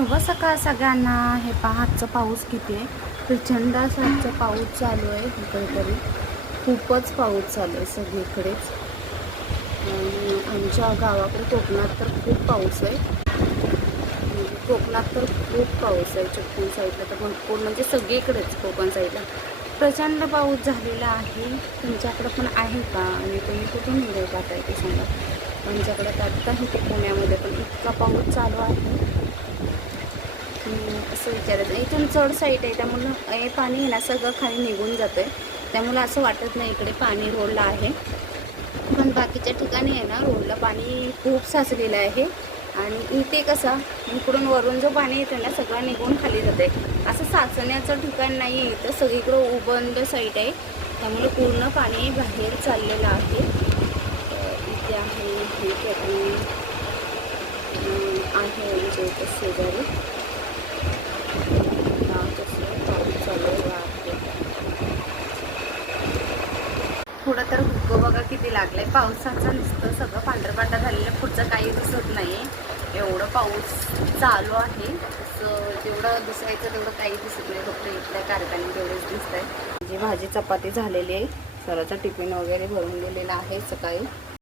शुभ सकाळ सगळ्यांना. हे पहा आजचा पाऊस किती आहे. प्रचंड असा आजचा पाऊस चालू आहे. इकडे तरी खूपच पाऊस चालू आहे सगळीकडेच. आणि आमच्या गावाकडे कोकणात तर खूप पाऊस आहे. कोकणात तर खूप पाऊस आहे. चिपळूण साईडला तर भरपूर, म्हणजे सगळीकडेच कोकण साईडला प्रचंड पाऊस झालेला आहे. तुमच्याकडे पण आहे का? आणि तुम्ही कुठून व्हिडिओ पाहताय ते सांगा. आमच्याकडे तर आत्ता इथे पुण्यामध्ये पण इतका पाऊस चालू आहे. असं विचारायचं, इथून चढ साईड आहे त्यामुळं हे पाणी आहे ना सगळं खाली निघून जातं आहे. त्यामुळं असं वाटत नाही इकडे पाणी रोडला आहे. पण बाकीच्या ठिकाणी आहे ना रोडला पाणी खूप साचलेलं आहे. आणि इथे कसं इकडून वरून जो पाणी येतं ना सगळं निघून खाली जाते. असं साचण्याचं ठिकाण नाही आहे इथं. सगळीकडं उबंद साईड आहे त्यामुळे पूर्ण पाणी बाहेर चाललेलं आहे. इथे आहे हे ठिकाणी आहे म्हणजे इथं शेजारी थोडं तर हुक्क बघा किती लागलंय पावसाचं. नुसतं सगळं पांढरं पांढरं झालेलं, पुढचं काही दिसत नाही. एवढं पाऊस चालू आहे. तसं जेवढं दिसायचं तेवढं काही दिसत नाही. फक्त इथल्या कारखान्यात तेवढेच दिसत आहे. जी भाजी चपाती झालेली आहे. सराचा टिफिन वगैरे भरून गेलेला आहे सकाळी.